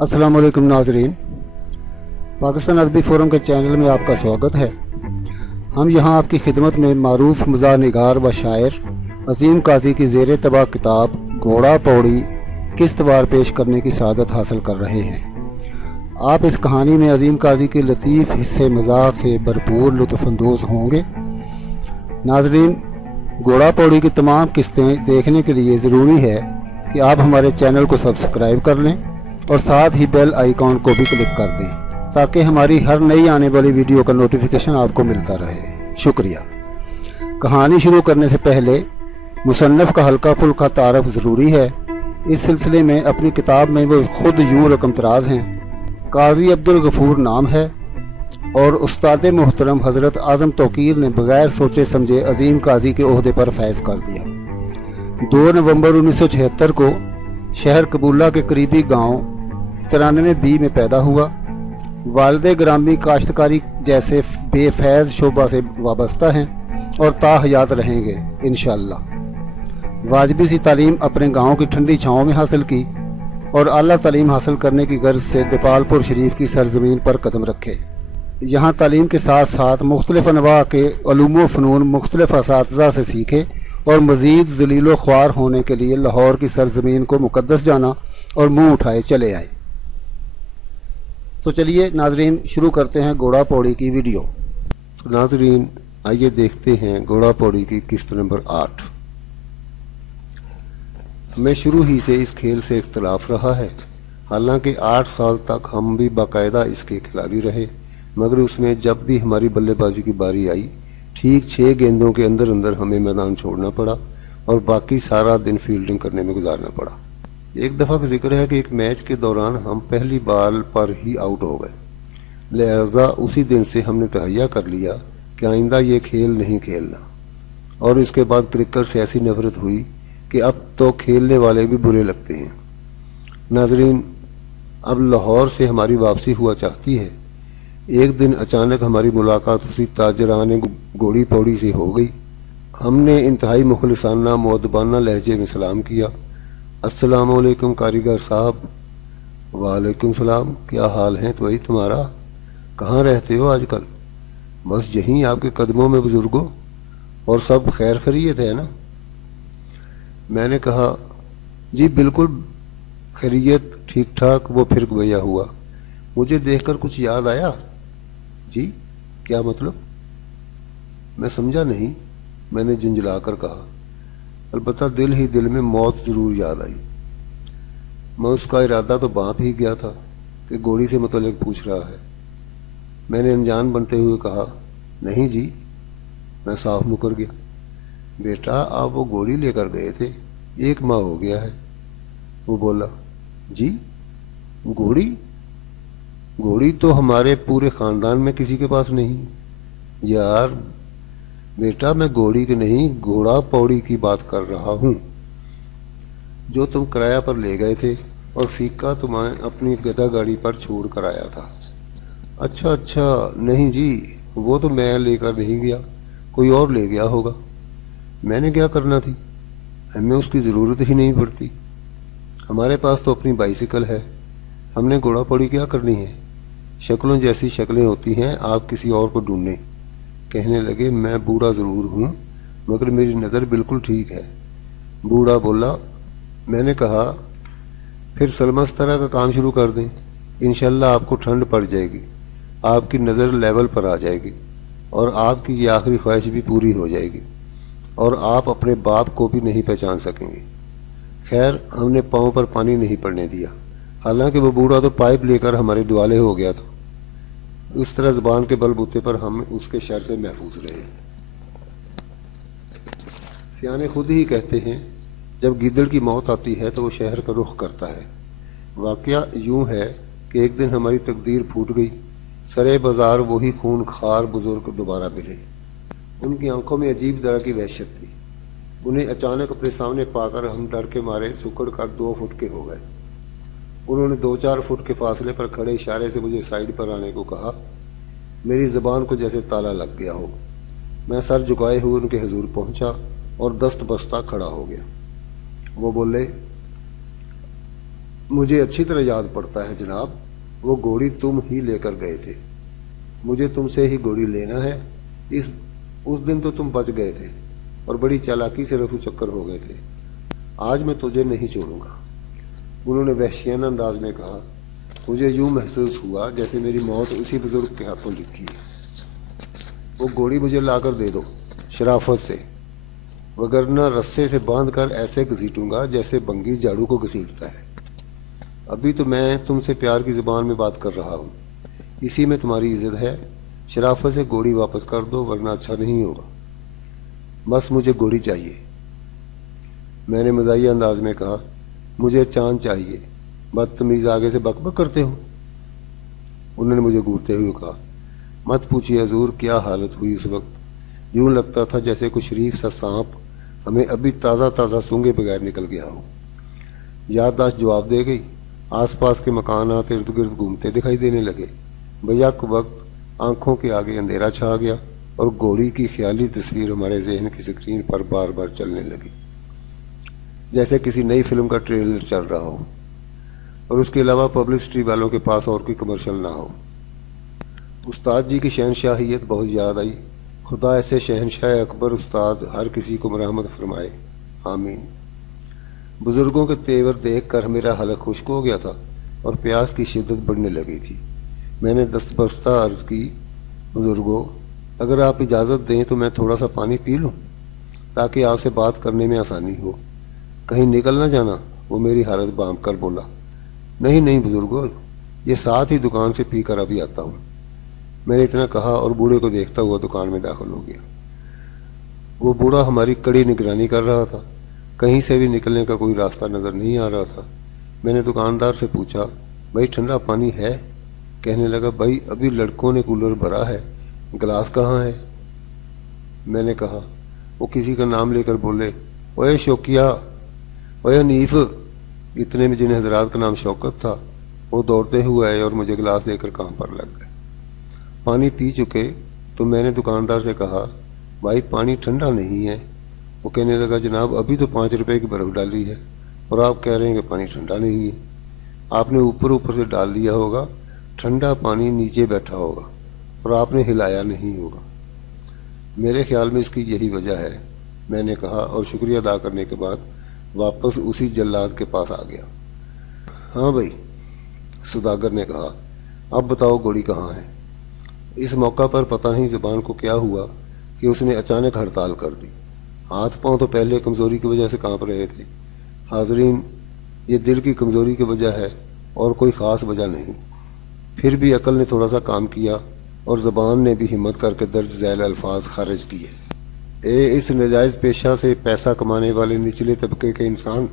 अस्सलाम वालेकुम नाजरीन, पाकिस्तान अदबी फ़ोरम के चैनल में आपका स्वागत है। हम यहाँ आपकी खिदमत में मारूफ मज़ार निगार व शायर अज़ीम काजी की ज़ेर तबाह किताब घोड़ा पौड़ी किस्तवार पेश करने की सआदत हासिल कर रहे हैं। आप इस कहानी में अज़ीम काजी के लतीफ़ हिस्से मज़ाह से भरपूर लुत्फ़अंदोज़ होंगे। नाजरीन, घोड़ा पौड़ी की तमाम किस्तें देखने के लिए ज़रूरी है कि आप हमारे चैनल को सब्सक्राइब कर लें और साथ ही बेल आइकॉन को भी क्लिक कर दें ताकि हमारी हर नई आने वाली वीडियो का नोटिफिकेशन आपको मिलता रहे। शुक्रिया। कहानी शुरू करने से पहले मुसन्नफ़ का हल्का फुल्का तारफ़ ज़रूरी है। इस सिलसिले में अपनी किताब में वो खुद यूँ रकम तराज हैं। काजी अब्दुल गफूर नाम है और उस्ताद मोहतरम हज़रत आज़म तौकीर ने बग़ैर सोचे समझे अज़ीम काजी के ओहदे पर फैज़ कर दिया। 2 नवंबर 1976 को शहर कबूला के करीबी गांव 93B में पैदा हुआ। वालिद ग्रामी काश्तकारी जैसे बेफैज़ शोबा से वाबस्ता हैं और ताहयात रहेंगे इंशाअल्लाह। वाजिबी सी तालीम अपने गांव की ठंडी छाँव में हासिल की और आला तालीम हासिल करने की गर्ज से दीपालपुर शरीफ की सरजमीन पर कदम रखे। यहाँ तालीम के साथ साथ मुख्तलिफ़ अनवा के उलूम फ़नून मुख्तलिफ़ असातिज़ा से सीखे और मज़ीद ज़लीलो ख्वार होने के लिए लाहौर की सरजमीन को मुक़द्दस जाना और मुँह उठाए चले आए। तो चलिए नाजरीन, शुरू करते हैं घोड़ा पौड़ी की वीडियो। तो नाजरीन, आइए देखते हैं घोड़ा पौड़ी की किस्त नंबर 8। हमें शुरू ही से इस खेल से इख्तलाफ रहा है। हालांकि 8 साल तक हम भी बाकायदा इसके खिलाड़ी रहे, मगर उसमें जब भी हमारी बल्लेबाजी की बारी आई, ठीक 6 गेंदों के अंदर अंदर हमें मैदान छोड़ना पड़ा और बाकी सारा दिन फील्डिंग करने में गुजारना पड़ा। एक दफ़ा का जिक्र है कि एक मैच के दौरान हम पहली बॉल पर ही आउट हो गए। लिहाजा उसी दिन से हमने तहैया कर लिया कि आइंदा ये खेल नहीं खेलना, और इसके बाद क्रिकेट से ऐसी नफरत हुई कि अब तो खेलने वाले भी बुरे लगते हैं। नाजरीन, अब लाहौर से हमारी वापसी हुआ चाहती है। एक दिन अचानक हमारी मुलाकात उसी ताजरान घोड़ी पौड़ी से हो गई। हमने इंतहाई मुखलिसाना मुअद्दबाना लहजे में सलाम किया। अस्सलाम वालेकुम कारीगर साहब। वालेकुम सलाम, क्या हाल है तो भाई तुम्हारा? कहाँ रहते हो आजकल? बस यहीं आपके कदमों में बुजुर्गो। और सब खैर खैरियत है ना? मैंने कहा, जी बिल्कुल खैरियत, ठीक ठाक। वो फिर गया हुआ। मुझे देखकर कुछ याद आया? जी क्या मतलब? मैं समझा नहीं। मैंने झुंझला कर कहा। अलबत्ता दिल ही दिल में मौत ज़रूर याद आई। मैं उसका इरादा तो बांप ही गया था कि घोड़ी से मुतल्लिक पूछ रहा है। मैंने अनजान बनते हुए कहा, नहीं जी। मैं साफ मुकर गया। बेटा, आप वो घोड़ी लेकर गए थे, 1 माह हो गया है। वो बोला, जी घोड़ी? घोड़ी तो हमारे पूरे ख़ानदान में किसी के पास नहीं। यार बेटा, मैं घोड़ी की नहीं, घोड़ा पौड़ी की बात कर रहा हूँ, जो तुम किराया पर ले गए थे और फीका तुम्हें अपनी गधा गाड़ी पर छोड़ कर आया था। अच्छा अच्छा, नहीं जी, वो तो मैं लेकर नहीं गया, कोई और ले गया होगा। मैंने क्या करना थी? हमें उसकी ज़रूरत ही नहीं पड़ती। हमारे पास तो अपनी बाइसिकल है। हमने घोड़ा पौड़ी क्या करनी है? शक्लों जैसी शक्लें होती हैं, आप किसी और को ढूंढें। कहने लगे, मैं बूढ़ा ज़रूर हूँ, मगर मेरी नज़र बिल्कुल ठीक है। बूढ़ा बोला। मैंने कहा, फिर सलमस्तरा का काम शुरू कर दें। इंशाल्लाह आपको ठंड पड़ जाएगी, आपकी नज़र लेवल पर आ जाएगी और आपकी ये आखिरी ख्वाहिश भी पूरी हो जाएगी और आप अपने बाप को भी नहीं पहचान सकेंगे। खैर, हमने पाँव पर पानी नहीं पड़ने दिया। हालांकि वो बूढ़ा तो पाइप लेकर हमारे दुआले हो गया था। इस तरह ज़बान के बलबूते पर हम उसके शर से महफूज रहे। सियाने खुद ही कहते हैं, जब गिद्दड़ की मौत आती है तो वो शहर का रुख करता है। वाकया यूं है कि एक दिन हमारी तकदीर फूट गई। सरे बाजार वही खून खार बुजुर्ग दोबारा मिले। उनकी आंखों में अजीब तरह की वहशत थी। उन्हें अचानक अपने सामने पाकर हम डर के मारे सुकड़ कर 2 फुट के हो गए। उन्होंने 2-4 फुट के फासले पर खड़े इशारे से मुझे साइड पर आने को कहा। मेरी ज़बान को जैसे ताला लग गया हो। मैं सर झुकाए हुए उनके हुजूर पहुंचा और दस्त बस्ता खड़ा हो गया। वो बोले, मुझे अच्छी तरह याद पड़ता है जनाब, वो घोड़ी तुम ही लेकर गए थे। मुझे तुमसे ही घोड़ी लेना है। उस दिन तो तुम बच गए थे और बड़ी चालाकी से रफू चक्कर हो गए थे। आज मैं तुझे नहीं छोड़ूंगा। उन्होंने वहशियाना अंदाज में कहा। मुझे यूं महसूस हुआ जैसे मेरी मौत उसी बुजुर्ग के हाथों लिखी है। वो घोड़ी मुझे लाकर दे दो शराफत से, वगरना रस्से से बांध कर ऐसे घसीटूंगा जैसे बंगी झाड़ू को घसीटता है। अभी तो मैं तुमसे प्यार की ज़ुबान में बात कर रहा हूँ, इसी में तुम्हारी इज्जत है। शराफत से घोड़ी वापस कर दो वरना अच्छा नहीं होगा। बस मुझे घोड़ी चाहिए। मैंने मज़ाहिया अंदाज में कहा, मुझे चांद चाहिए। बदतमीज़ आगे से बकबक करते हो। उन्होंने मुझे घूरते हुए कहा, मत पूछिए हजूर क्या हालत हुई उस वक्त। यूं लगता था जैसे कोई शरीफ सा सांप हमें अभी ताज़ा ताज़ा सूंघे बगैर निकल गया हो। याददाश्त जवाब दे गई। आसपास के मकानात इर्द गिर्द घूमते दिखाई देने लगे। बैक वक्त आंखों के आगे अंधेरा छा गया और घोड़ी की ख्याली तस्वीर हमारे जहन की स्क्रीन पर बार बार चलने लगी, जैसे किसी नई फिल्म का ट्रेलर चल रहा हो और उसके अलावा पब्लिसिटी वालों के पास और कोई कमर्शियल ना हो। उस्ताद जी की शहनशाहियत बहुत याद आई। खुदा ऐसे शहनशाह अकबर उस्ताद हर किसी को मरहमत फरमाए, आमीन। बुजुर्गों के तेवर देख कर मेरा हलक खुश्क हो गया था और प्यास की शिद्दत बढ़ने लगी थी। मैंने दस्तबरस्ता अर्ज़ की, बुजुर्गों अगर आप इजाज़त दें तो मैं थोड़ा सा पानी पी लूँ ताकि आपसे बात करने में आसानी हो। कहीं निकल ना जाना। वो मेरी हालत बांध कर बोला, नहीं नहीं बुजुर्गों, ये साथ ही दुकान से पी कर अभी आता हूँ। मैंने इतना कहा और बूढ़े को देखता हुआ दुकान में दाखिल हो गया। वो बूढ़ा हमारी कड़ी निगरानी कर रहा था। कहीं से भी निकलने का कोई रास्ता नज़र नहीं आ रहा था। मैंने दुकानदार से पूछा, भाई ठंडा पानी है? कहने लगा, भाई अभी लड़कों ने कूलर भरा है, गिलास कहाँ है? मैंने कहा। वो किसी का नाम लेकर बोले, ओए शौकिया, ओए हनीफ। इतने में जिन हजरात का नाम शौकत था वो दौड़ते हुए आए और मुझे गिलास देकर काम पर लग गए। पानी पी चुके तो मैंने दुकानदार से कहा, भाई पानी ठंडा नहीं है। वो कहने लगा, जनाब अभी तो 5 रुपए की बर्फ़ डाली है और आप कह रहे हैं कि पानी ठंडा नहीं है। आपने ऊपर ऊपर से डाल लिया होगा, ठंडा पानी नीचे बैठा होगा और आपने हिलाया नहीं होगा। मेरे ख्याल में इसकी यही वजह है, मैंने कहा और शुक्रिया अदा करने के बाद वापस उसी जल्लाद के पास आ गया। हाँ भाई, सुदागर ने कहा, अब बताओ घोड़ी कहाँ है? इस मौका पर पता नहीं ज़बान को क्या हुआ कि उसने अचानक हड़ताल कर दी। हाथ पांव तो पहले कमज़ोरी की वजह से कांप रहे थे। हाजरीन, ये दिल की कमज़ोरी की वजह है और कोई ख़ास वजह नहीं। फिर भी अकल ने थोड़ा सा काम किया और ज़बान ने भी हिम्मत करके दर्ज झैल अल्फाज खारिज किए। इस नाजायज़ पेशा से पैसा कमाने वाले निचले तबके के इंसान,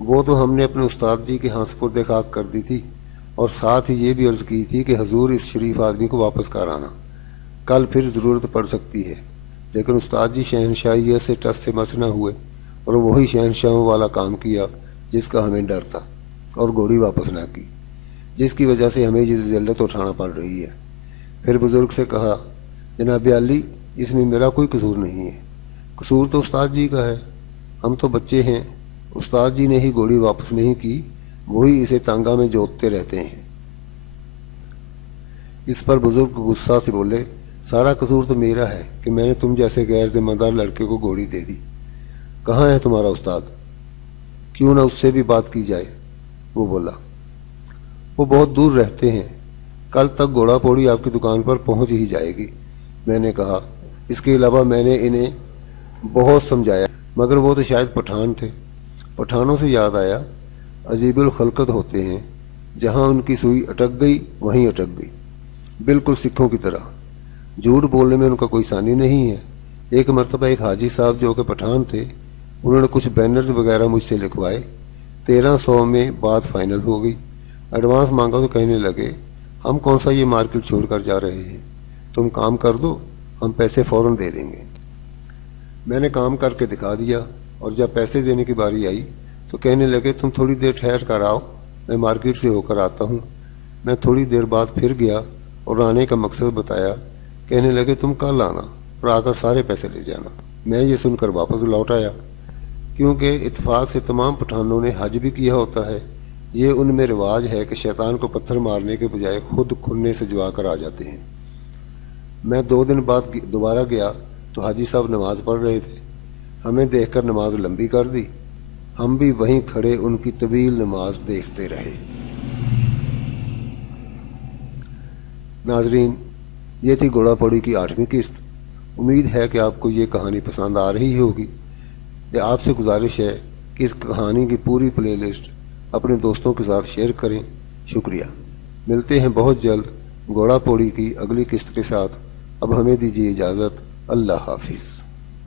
वो तो हमने अपने उस्ताद जी के हाथ सुपुर्द खाक कर दी थी और साथ ही ये भी अर्ज़ की थी कि हजूर इस शरीफ आदमी को वापस कर आना, कल फिर ज़रूरत पड़ सकती है। लेकिन उस्ताद जी शहनशाहियत से टस से मस न हुए और वही शहनशाहों वाला काम किया जिसका हमें डर था और घोड़ी वापस ना की, जिसकी वजह से हमें ये ज़िल्लत उठाना पड़ रही है। फिर बुज़ुर्ग से कहा, जनाब अली, इसमें मेरा कोई कसूर नहीं है, कसूर तो उस्ताद जी का है। हम तो बच्चे हैं, उस्ताद जी ने ही घोड़ी वापस नहीं की, वही इसे तांगा में जोतते रहते हैं। इस पर बुजुर्ग गुस्सा से बोले, सारा कसूर तो मेरा है कि मैंने तुम जैसे गैर जिम्मेदार लड़के को घोड़ी दे दी। कहाँ है तुम्हारा उस्ताद? क्यों ना उससे भी बात की जाए? वो बोला, वो बहुत दूर रहते हैं, कल तक घोड़ा पौड़ी आपकी दुकान पर पहुंच ही जाएगी। मैंने कहा, इसके अलावा मैंने इन्हें बहुत समझाया मगर वो तो शायद पठान थे। पठानों से याद आया, अजीबुल खलकत होते हैं, जहाँ उनकी सुई अटक गई वहीं अटक गई, बिल्कुल सिखों की तरह। झूठ बोलने में उनका कोई सानी नहीं है। एक मरतबा एक हाजी साहब जो कि पठान थे, उन्होंने कुछ बैनर्स वगैरह मुझसे लिखवाए। 1300 में बात फाइनल हो गई। एडवांस मांगा तो कहने लगे, हम कौन सा ये मार्केट छोड़ कर जा रहे हैं, तुम काम कर दो, हम पैसे फ़ौरन दे देंगे। मैंने काम करके दिखा दिया और जब पैसे देने की बारी आई तो कहने लगे, तुम थोड़ी देर ठहर कर आओ, मैं मार्केट से होकर आता हूँ। मैं थोड़ी देर बाद फिर गया और आने का मकसद बताया। कहने लगे, तुम कल आना और आकर सारे पैसे ले जाना। मैं ये सुनकर वापस लौट आया। کیونکہ اتفاق سے تمام پٹھانوں نے حج بھی کیا ہوتا ہے۔ یہ ان میں رواج ہے کہ شیطان کو پتھر مارنے کے بجائے خود کھلنے سجوا کر آ جاتے ہیں۔ میں 2 دن بعد دوبارہ گیا تو حاجی صاحب نماز پڑھ رہے تھے۔ ہمیں دیکھ کر نماز لمبی کر دی۔ ہم بھی وہیں کھڑے ان کی طویل نماز دیکھتے رہے۔ ناظرین، یہ تھی گھوڑا پوڑی کی 8ویں قسط۔ امید ہے کہ آپ کو یہ کہانی پسند آ رہی ہوگی۔ یہ آپ سے گزارش ہے کہ اس کہانی کی پوری پلے لسٹ اپنے دوستوں کے ساتھ شیئر کریں۔ شکریہ۔ ملتے ہیں بہت جلد گھوڑا پوڑی کی اگلی قسط کے ساتھ۔ اب ہمیں دیجیے اجازت۔ اللہ حافظ۔